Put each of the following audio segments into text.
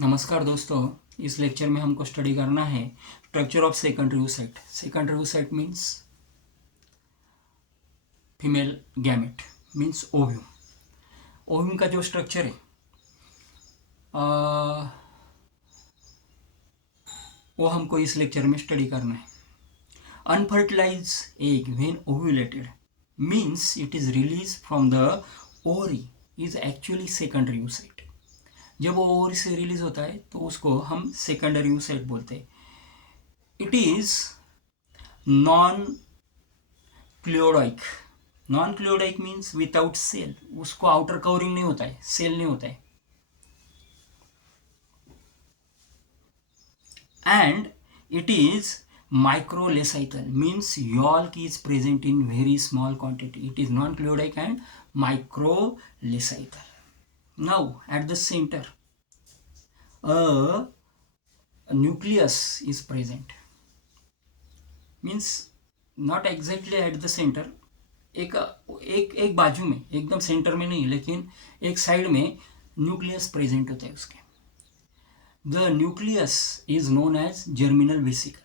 नमस्कार दोस्तों, इस लेक्चर में हमको स्टडी करना है structure of secondary oocyte। Secondary oocyte means female gamete means ovum. Ovum का जो स्ट्रक्चर है वो हमको इस लेक्चर में स्टडी करना है। Unfertilised egg when ovulated means it is release from the ovary is actually secondary oocyte। जब वो ओवरी से रिलीज होता है तो उसको हम सेकेंडरी oocyte बोलते हैं। It is non cleidoic. Non cleidoic means without cell, उसको आउटर कवरिंग नहीं होता है, सेल नहीं होता है। And it is microlecithal means yolk is present in very small quantity. It is non-cleodic and microlesaithal. Now at the center a nucleus is present, means not exactly at the center, एक एक बाजू में, एकदम centre में नहीं, लेकिन एक side में न्यूक्लियस प्रेजेंट होता है उसके। The nucleus is known as germinal vesicle.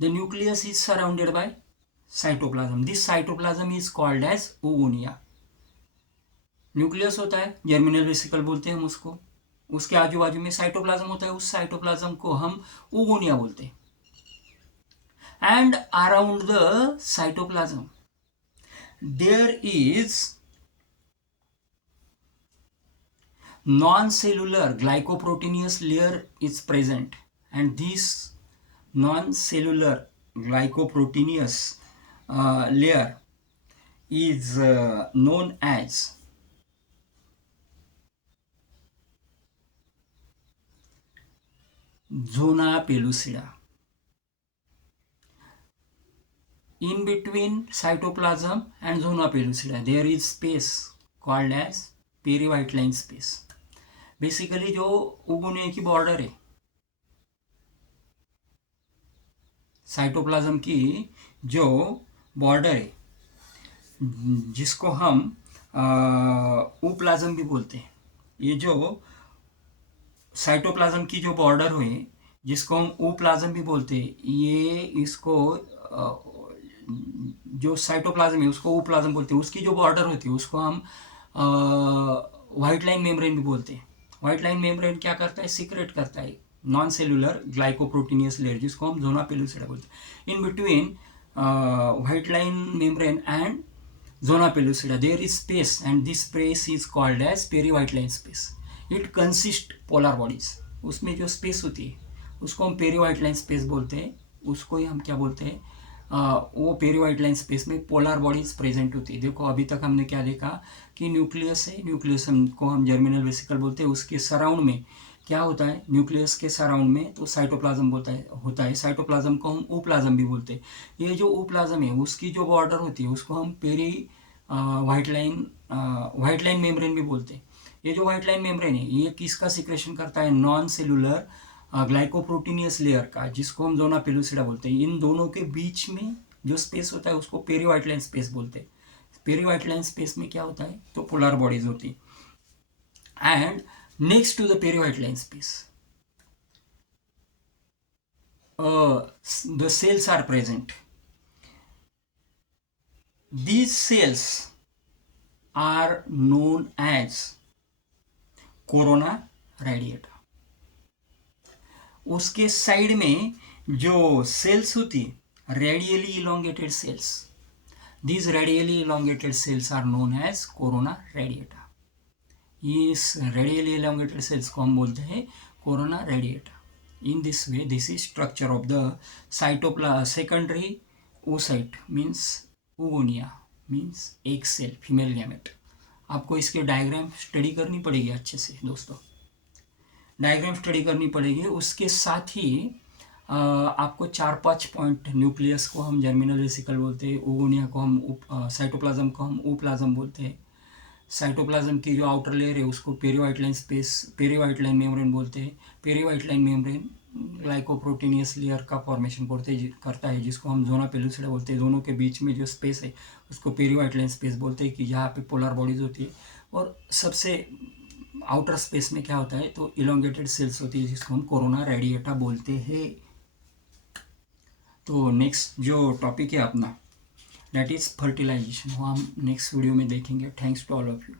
The nucleus is surrounded by cytoplasm. This cytoplasm is called as oogonia. Nucleus होता है, जर्मिनल वेसिकल बोलते हैं हम उसको। उसके आजू बाजू में साइटोप्लाज्म होता है, उस साइटोप्लाज्म को हम ओगोनिया बोलते हैं। And around the cytoplasm there is non-cellular glycoproteinous layer is present, and this non-cellular glycoproteinous layer is known as zona pellucida. In between cytoplasm and zona pellucida there is space called as perivitelline space. Basically जो oogonia की border है, cytoplasm की जो border है, जिसको हम ओप्लाज्म भी बोलते हैं, ये जो साइटोप्लाज्म की जो बॉर्डर हुई, जिसको हम ओप्लाज्म भी बोलते हैं, ये इसको जो साइटोप्लाज्म है उसको ओप्लाज्म बोलते हैं। उसकी जो बॉर्डर होती है उसको हम व्हाइट लाइन मेम्ब्रेन भी बोलते हैं। व्हाइट लाइन मेम्ब्रेन क्या करता है? सीक्रेट करता है नॉन सेलुलर ग्लाइकोप्रोटीनियस लेयर, जिसको हम जोना पेलुसिडा बोलते हैं। In between white line membrane and zona pellucida there is space, and this space is called as perivitelline space. It consist polar bodies. उसमें जो स्पेस होती है उसको हम पेरी व्हाइट लाइन स्पेस बोलते हैं। उसको ही हम क्या बोलते हैं? वो पेरी व्हाइट लाइन स्पेस में पोलर बॉडीज प्रेजेंट होती है। देखो अभी तक हमने क्या देखा कि न्यूक्लियस है, न्यूक्लियस को हम जर्मिनल वेसिकल बोलते हैं। उसके सराउंड में क्या होता है? न्यूक्लियस के सराउंड में तो साइटोप्लाज्म होता है। साइटोप्लाज्म को हम ओप्लाज्म भी बोलते हैं। ये जो ओप्लाज्म है उसकी जो बॉर्डर होती है उसको हम पेरी व्हाइट लाइन मेम्ब्रेन भी बोलते हैं। ये जो व्हाइट लाइन मेम्ब्रेन है ये किसका सिक्रेशन करता है? नॉन सेलुलर ग्लाइकोप्रोटीनियस लेयर का, जिसको हम जोना पेलुसिडा बोलते हैं। इन दोनों के बीच में जो स्पेस होता है उसको पेरी व्हाइट लाइन स्पेस बोलते हैं। पेरी व्हाइट लाइन स्पेस में क्या होता है? तो पोलर बॉडीज होती है। And next to the perivitelline space the cells are present. These cells are known as corona radiata. उसके साइड में जो सेल्स होती है radially elongated cells, these radially elongated cells are known as corona radiata. इस radially elongated cells को हम बोलते हैं corona radiata. In this way this is structure of the secondary oocyte means oogonia means एक cell female gamete. आपको इसके diagram study करनी पड़ेगी अच्छे से दोस्तों, डायग्राम स्टडी करनी पड़ेगी। उसके साथ ही आपको 4-5 पॉइंट, न्यूक्लियस को हम जर्मिनल वेसिकल बोलते हैं, ओगोनिया को हम साइटोप्लाज्म को हम ओप्लाज्म बोलते हैं। साइटोप्लाज्म की जो आउटर लेयर है उसको perivitelline space, peri white line membrane बोलते हैं। Peri white line membrane glycoproteinaceous layer का फॉर्मेशन करता है, जिसको हम जोना पेलुसिडा बोलते हैं। दोनों के बीच में जो स्पेस है उसको पेरी व्हाइट लाइन स्पेस बोलते हैं, कि जहाँ पे पोलर बॉडीज होती है। और सबसे आउटर स्पेस में क्या होता है, तो इलोंगेटेड सेल्स होती है जिसको हम कोरोना रेडिएटा बोलते हैं। तो नेक्स्ट जो टॉपिक है अपना, दैट इज़ फर्टिलाइजेशन, वो हम नेक्स्ट वीडियो में देखेंगे। Thanks to all of you.